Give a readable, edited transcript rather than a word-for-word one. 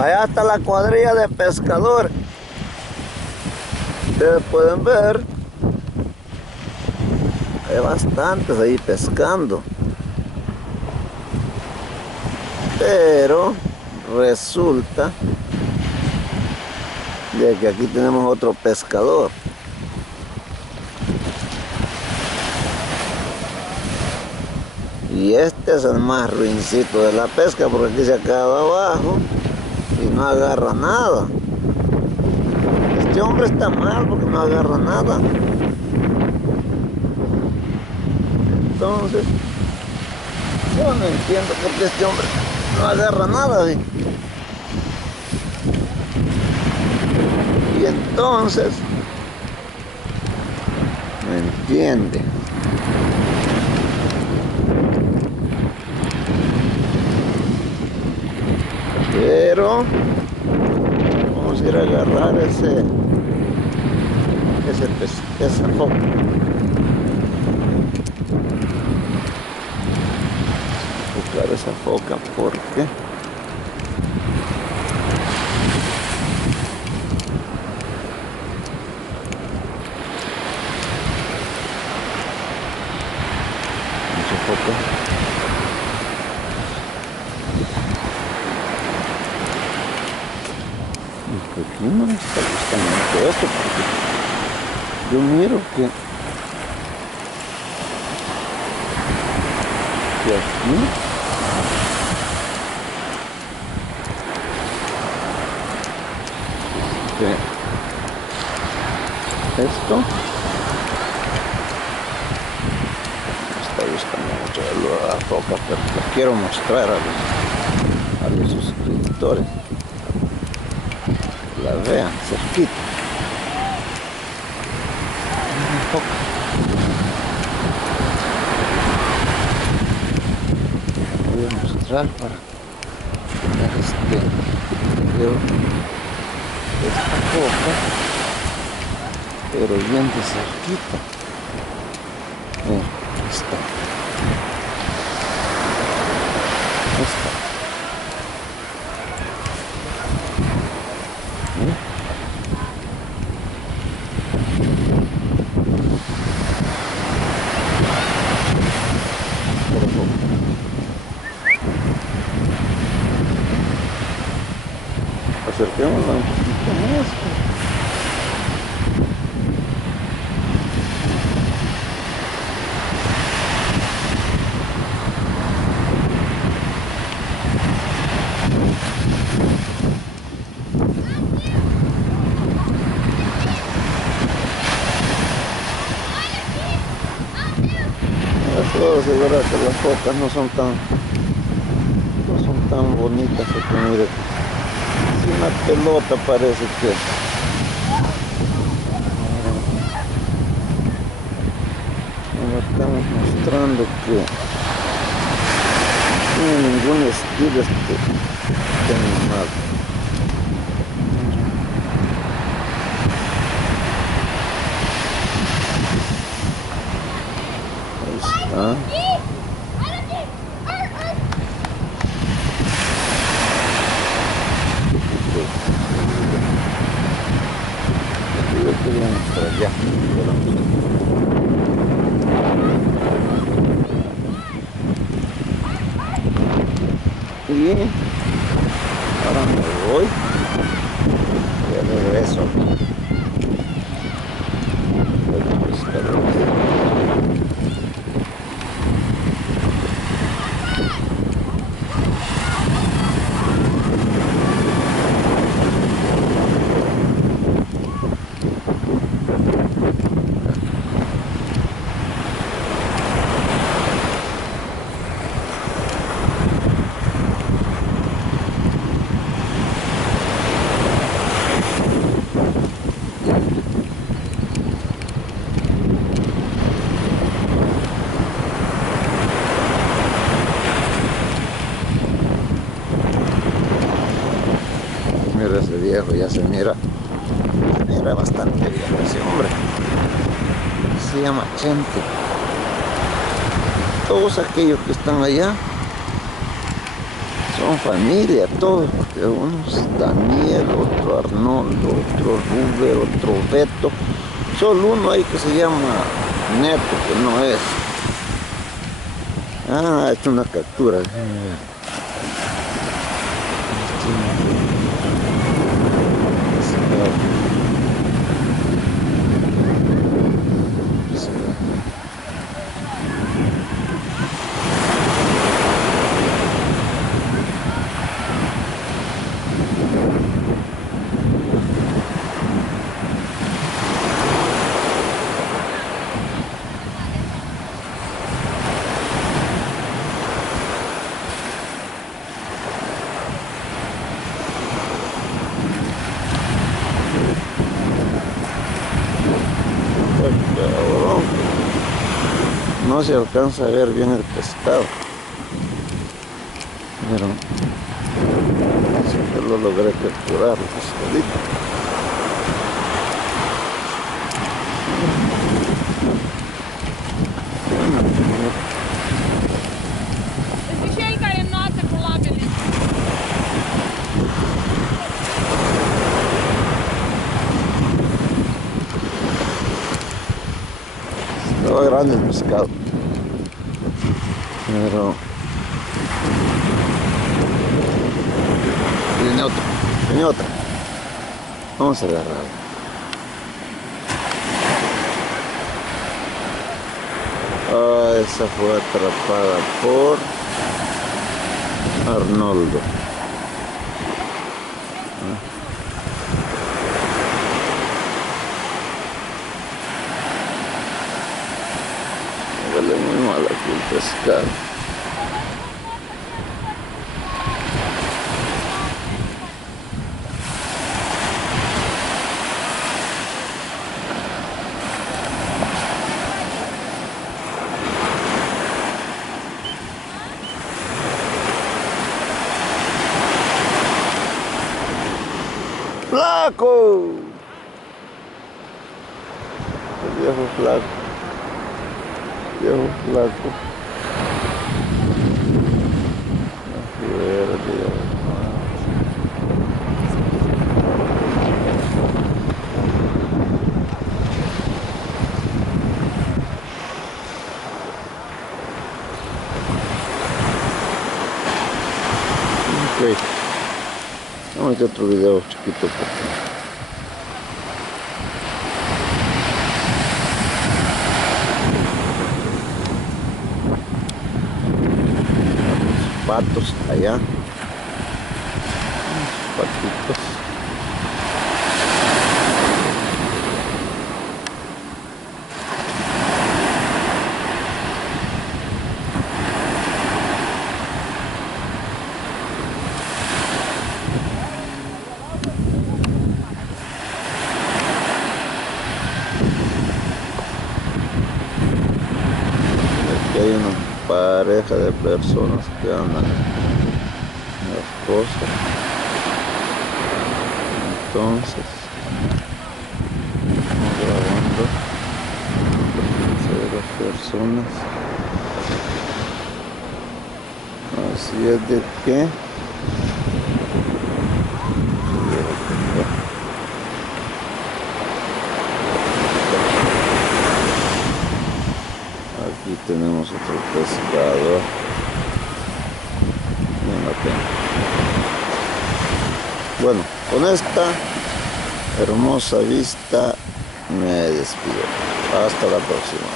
Allá está la cuadrilla de pescadores. Ustedes pueden ver. Hay bastantes ahí pescando. Pero resulta de que aquí tenemos otro pescador. Y este es el más ruincito de la pesca, porque aquí se acaba abajo y no agarra nada. Este hombre está mal porque no agarra nada. Entonces, yo no entiendo por qué este hombre no agarra nada. ¿Sí? Y entonces, no entiende. Pero vamos a ir a agarrar esa foca. Buscar esa foca porque mucha foca. Aquí no me está gustando esto porque yo miro que aquí esto me está gustando mucho la foca, pero lo quiero mostrar a los suscriptores. La vean cerquita. Una foca. Voy a mostrar para ver este video de esta foca, pero bien de cerquita. Mira, ahí está. Acerquémosla un poquito más. Puedo asegurar que las focas no son tan bonitas, porque mire, si una pelota parece que nos estamos mostrando que no tiene ningún estilo este animal. Ahí está. Yo quería mostrar ya. Y ahora me voy y regreso. Mira ese viejo, ya se mira bastante viejo ese hombre. Se llama Chente. Todos aquellos que están allá Son familia todos, porque uno es Daniel, otro Arnoldo, otro Ruber, otro Beto. Solo uno ahí que se llama Neto, que no es. Ah, ha hecho una captura. No se alcanza a ver bien el pescado, pero sí que lo logré capturar el pescadito. Estaba grande el pescado, pero viene otra. Vamos a agarrar. Ah, esa fue atrapada por Arnoldo. Huele muy mal aquí el pescado. ¡Flaco! El viejo flaco. Viejo flaco. Ok. Vamos a hacer otro video chiquito. Patos allá, patitos. Aquí hay una pareja de personas que andan en las cosas. Entonces, estamos grabando de las personas. Así es de que aquí tenemos otro pescador. Bien la tengo. Bueno, con esta hermosa vista me despido. Hasta la próxima.